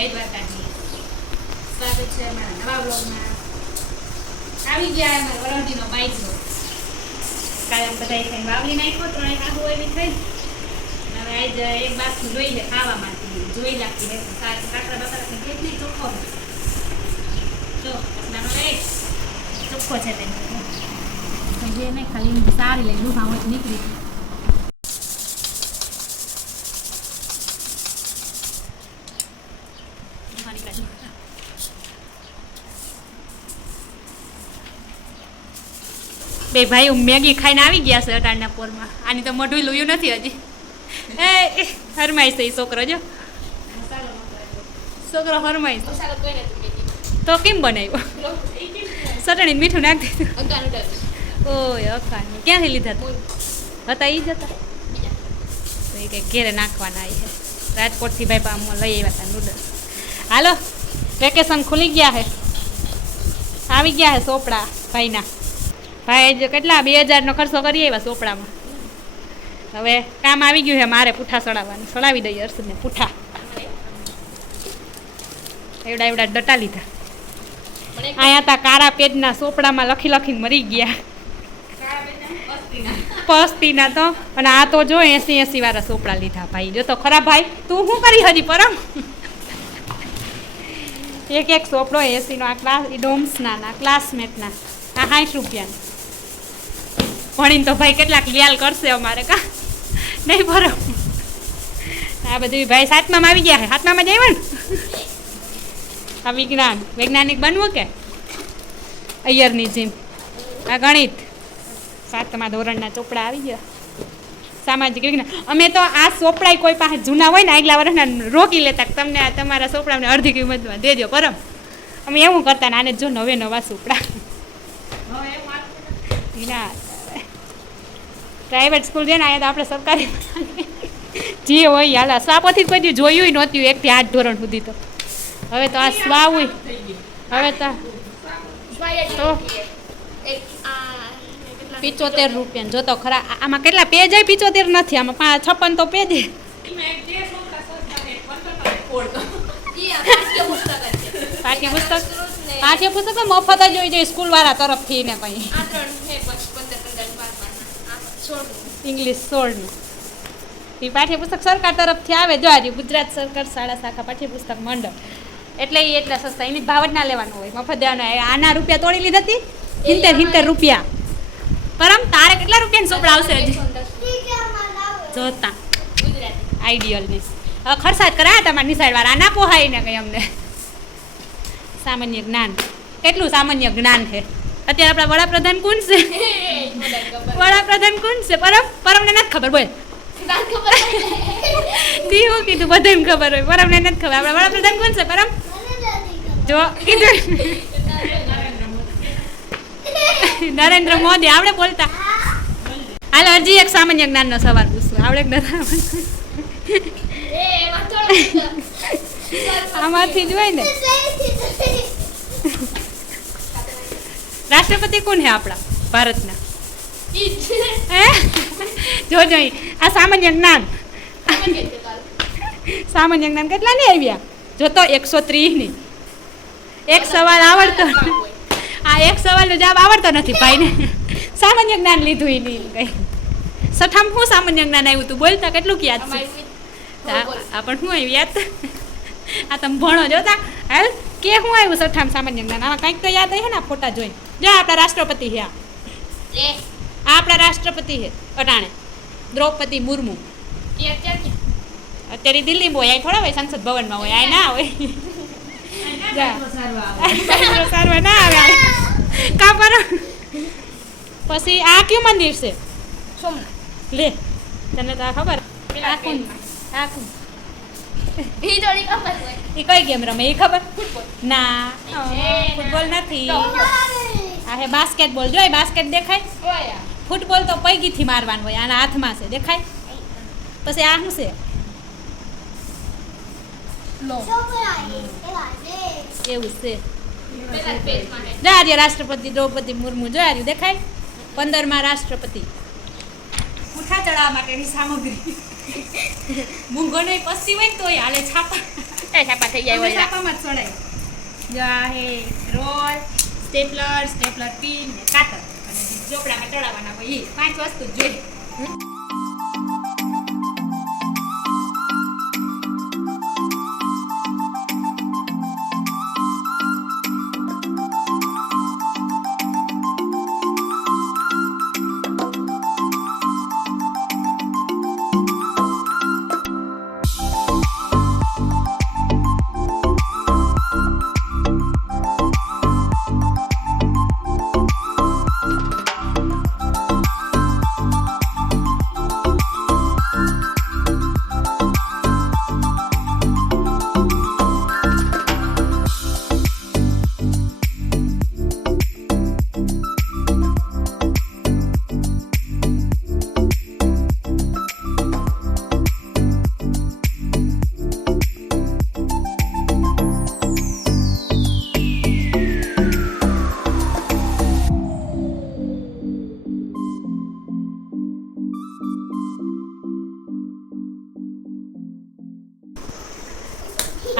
જય દ્વારકાજી. સ્વાગત છે અમારા નવા વ્લોગમાં. આવી ગયા અમારા વરણજીનો બાઈજો. કાલે અમે બધાએ થઈને વાવલી નાખ્યો, ત્રણે કાબુ એવી થઈ. હવે આજે એક બાસનું જોઈ લે ખાવામાંથી. જોઈ લાગતી હે કાકરા બકરા કેટલી ચોખ્ખો જો ચોખ્ખો છે તે જે નહીં ખાલી સારી લઈ લુહા હોય નીકળી. બે ભાઈ મેગી ખાઈને આવી ગયા છે અટાણના પોરમાં. આની તો મોઢું લોયું નથી હજી. એ હરમાઈશ છે એ છોકરો જો છોકરો હરમાઈશ તો કેમ બનાવ્યો ચટણી મીઠું નાખી દીધું. ઓય અખાન ક્યાંથી લીધા હતા એ જ હતા તો એ કંઈક ઘેરે નાખવાના છે. રાજકોટથી ભાઈ આમ લઈ આવ્યા હતા નૂડલ્સ. હાલો વેકેશન ખુલી ગયા છે, આવી ગયા છે ચોપડા ભાઈના. ભાઈ કેટલા 2000નો ખર્ચો કરી આવ્યા ચોપડામાં. હવે કામ આવી ગયું છે મારે પૂઠા સડાવવાનું. સડાવી દઈએ અર્ષદને પૂઠા. એવડા એવડા ડટા લીધા. અહીંયા તા કાળા પેજના ચોપડામાં લખી લખીને મરી ગયા પસ્તીના તો. અને આ તો જો 80 વાળા ચોપડા લીધા ભાઈ. જો તો ખરા ભાઈ તું શું કરી હજી પરમ એક ચોપડો 80નો. આ ક્લાસ ડોમ્સના ક્લાસમેટના આ 60 રૂપિયાના. ભણીને તો ભાઈ કેટલાક લિયાલ કરશે અમારે કા નહીં બરો. આ બધું ભાઈ 7મામાં આવી ગયા છે. 7મામાં જ આવ્યા ને આ વિજ્ઞાન વૈજ્ઞાનિક બનવું કે અય્યરની જેમ. આ ગણિત 7મા ધોરણના ચોપડા આવી ગયા. સામાજિક વિજ્ઞાન. અમે તો આ ચોપડા કોઈ પાસે જૂના હોય ને આગલા વર્ષના રોકી લેતા તમને આ તમારા ચોપડાને અડધી કિંમતમાં દેજો પરમ. અમે એવું કરતા ને આને જો નવા ચોપડા. પ્રાઇવેટ સ્કૂલ છે ને અહીંયા તો આપણે સરકારી જે હોય હાલા સ્વાપોથી કોઈ દી જોયું નહોતું 1 થી 8 ધોરણ સુધી. તો હવે તો આ સ્વાવ હોય હવે તો 75 રૂપિયા. જો તો ખરા આમાં કેટલા પેજ હોય? 75 નથી આમાં 56 તો પેજ. પાઠ્યપુસ્તક તો મફત જ હોય સ્કૂલ વાળા તરફથી ને કઈ. ઇંગ્લિશ 16નું એ પાઠ્યપુસ્તક સરકાર તરફથી આવે. જો આજે ગુજરાત સરકાર શાળા શાખા પાઠ્યપુસ્તક મંડળ એટલે એ એટલા સસ્તા. એની ભાવ જ ના લેવાનો હોય, મફત દેવાનો. આના રૂપિયા તોડી લીધા હતી 70 રૂપિયા. પરમ તારે કેટલા રૂપિયાની ચોપડા આવશે હજી જોતા આઈડિયલની. હવે ખર્ચાત કરાયા તમારા નિશાળ વાળા. ના પોહાય ને કંઈ અમને. સામાન્ય જ્ઞાન કેટલું સામાન્ય જ્ઞાન છે અત્યારે. આપણા વડાપ્રધાન કોણ છે? વડાપ્રધાન કોણ છે? પરમને નથી ખબર. બોલ તી હું કીધું બધાને ખબર હોય, પરમને નથી ખબર. આપણા વડાપ્રધાન કોણ છે પરમ? જો કીધું નરેન્દ્ર મોદી. આવડે બોલતા? હાલો હજી એક સામાન્ય જ્ઞાનનો સવાલ પૂછવું. આવડે આમાંથી જ હોય ને. રાષ્ટ્રપતિ કોણ છે આપણા ભારતના? જોજો આ સામાન્ય જ્ઞાન. સામાન્ય જ્ઞાન કેટલા ની આવ્યા? જો તો 130 ની. એક સવાલ આવડતો. આ એક સવાલનો જવાબ આવડતો નથી ભાઈને. સામાન્ય જ્ઞાન લીધું એ નહીં કઈ. સઠામ શું સામાન્ય જ્ઞાન આવ્યું તું? બોલતા કેટલું યાદ છે? આ પણ શું આવ્યું યાદ? આ તમે ભણો જોતા હાલ કે શું આવ્યું સઠામ સામાન્ય જ્ઞાન? આમાં કંઈક તો યાદ હે ને ફોટા જોઈને. જો આપણા રાષ્ટ્રપતિ છે. આ આપણા રાષ્ટ્રપતિ છે અટાણે દ્રૌપદી મુર્મુ. અત્યારે દિલ્હી હોય, અહીં થોડા હોય સંસદ ભવનમાં હોય, અહીં ના હોય. સારવા ના આવે કા પર. પછી આ કયું મંદિર છે? લે તને તો ખબર. આ કોણ? આ કોણ? એ કઈ ગેમ રમે એ ખબર? ના ફૂટબોલ નથી. આ હે બાસ્કેટબોલ. જો બાસ્કેટ દેખાય? ફૂટબોલ તો પૈગીથી મારવાનું હોય. આના હાથમાં છે દેખાય? પછી આ શું છે? એવું છે. જો રાષ્ટ્રપતિ દ્રૌપદી મુર્મુ જો દેખાય? 15મા રાષ્ટ્રપતિ. પૂઠા ચડાવવા માટેની સામગ્રી. મૂંગો નહીં પસી હોય ને તોય હાલે છાપા એ છાપા થઈ જાય હોય છાપામાં જ ચડાય જા હે રોલ સ્ટેપલર પિન ને કાતર અને ચોપડામાં ચડાવવાના હોય એ 5 વસ્તુ જ જોઈએ.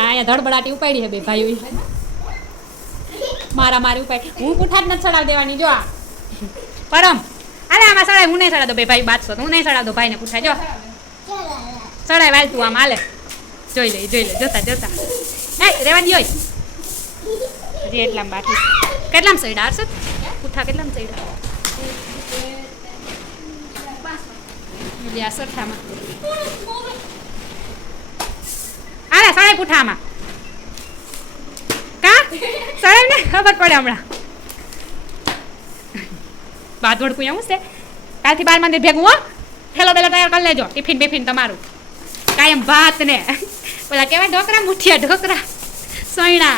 અહીંયા ધડબડાટી ઉપાડી હે બે ભાઈઓ મારા મારી ઉપાડી હું પૂઠા જ નથી ચડાવ દેવાની જો આ પરમ અરે આમાં ચડાય હું નહીં ચડાવ દો બે ભાઈ બાદશો હું નહીં ચડાવ દો ભાઈને પૂછાય જો ચડાય વાલ તું આમ હાલે જોઈ લે જોતા એ રેવા દો હજી એટલામાં બાકી કેટલામાં સૈડા હશે પૂઠા કેટલામાં સૈડા આ સરખામાં અરે સડાય પૂઠામાં કા સડાય ને ખબર પડે હમણાં બાદવડ કોઈ આવું છે કાલથી 12 મંદિર ભેગું હો ઠેલો બેલો તૈયાર કરી લેજો ટિફિન બેફિન તમારું કાયમ ભાત ને પેલા કેવાય ઢોકરા મુઠિયા ઢોકરા સૈણા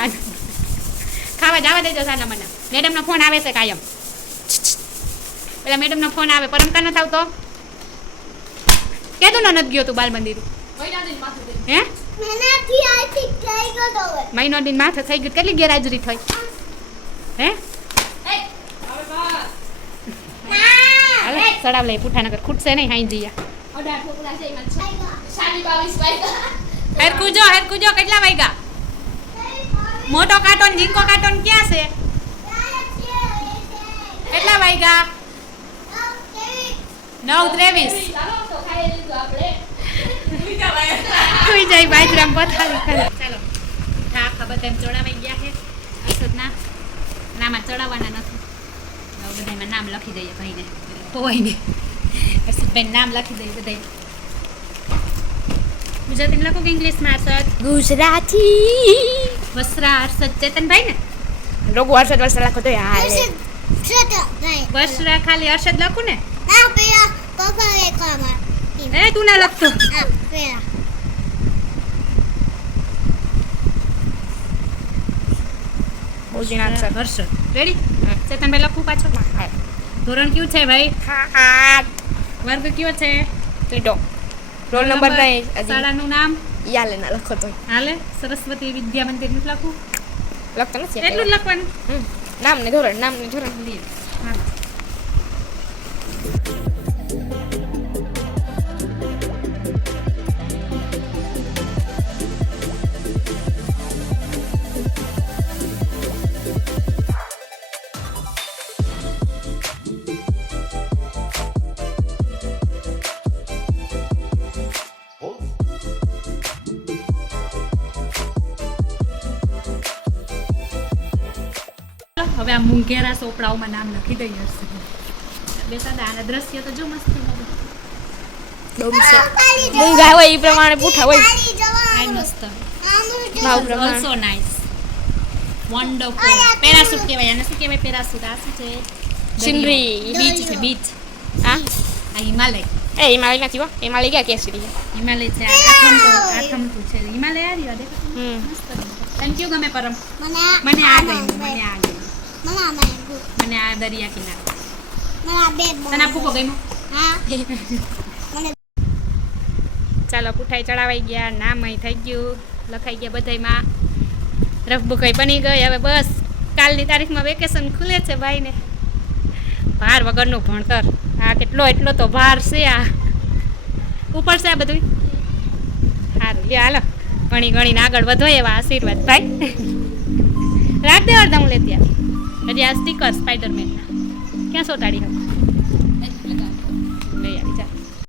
ખાવા જવા દેજો સાના મને મેડમનો ફોન આવે છે કાયમ પેલા મેડમનો ફોન આવે પરમકા નથી આવતો કેદું નથી ગયો તું બાલ મંદિર હે મહિનો દિન માથે થઈ ગયું કેટલી ગેરહાજરી થઈ હે ચડાવ લઈ પૂઠાનગર ખૂટશે નહીં હાઈ જઈએ હેરકુજો કેટલા વાગ્યા મોટો કાર્ટૂન ઝીંકો કાર્ટૂન ક્યાં છે કેટલા વાગ્યા 9:23 કોઈ જાય બાજરામ પથારી કરે ચાલો આખા બધા એમ ચડાવાઈ ગયા છે અસદના નામાં ચડાવવાના નથી બધામાં નામ લખી દઈએ ભાઈને કોઈ નહીં અસદભાઈ નામ લખી દઈએ બધા ગુજરાતીમાં લખો કે ઇંગ્લિશમાં અરસદ ગુજરાતી વસ્ત્રા અરસદ ચેતનભાઈ ને લોકો અરસદ વસ્ત્રા લખો તો હાલે વસ્ત્રા ખાલી અરસદ લખું ને ના પેલા પપ્પા એ કમર એ તું ના લખતો આ પેલા original answer Harshad ready Chetanbhai લખું પાછો ધોરણ કયું છે ભાઈ વર્ગ કયો છે ત્રીજો રોલ નંબર નહીં શાળાનું નામ યાલે ના લખો તો હાલે સરસ્વતી વિદ્યા મંદિર નું લખું લખતો નથી એટલું જ લખવાનું નામ ને ધોરણ હા હવે આ મુંગેરા ચોપડાઓમાં નામ લખી દઈએ બેસાડા આના દ્રશ્ય તો જો મસ્ત મૂંગા હોય એ પ્રમાણે પૂઠા હોય આઈ મસ્ત ભાવ પ્રમાણે ઓલસો નાઇસ વન્ડરફુલ પેરાશૂટ કહેવાય આને શું કહેવાય પેરાશૂટ આ શું છે સિનરી બીચ છે બીચ હા આ હિમાલય એ હિમાલય નથી હો હિમાલય ક્યાં કેસરી હિમાલય છે આઠમતું છે હિમાલય આ રહ્યો દેખો મસ્ત તને કયું ગમે પરમ મને આ ગમ્યું મને આ દરિયા કિનારો તને આ ફૂકો ગમ્યો ચાલો પૂઠાઈ ચડાવાઈ ગયા નામ અહીં થઈ ગયું લખાઈ ગયા બધાયમાં રફબુકાઈ બની ગઈ હવે બસ કાલની તારીખમાં વેકેશન ખુલે છે ભાઈને ભાર વગરનું ભણતર આ એટલો તો ભાર છે આ ઉપર છે આ બધું સારું લે હાલો ઘણી ઘણીને આગળ વધો એવા આશીર્વાદ ભાઈ રાખ દે અડધા હું લેતી આવી હજી આ સ્ટીકર સ્પાઈડરમેનના ક્યાં સોટાડી હવે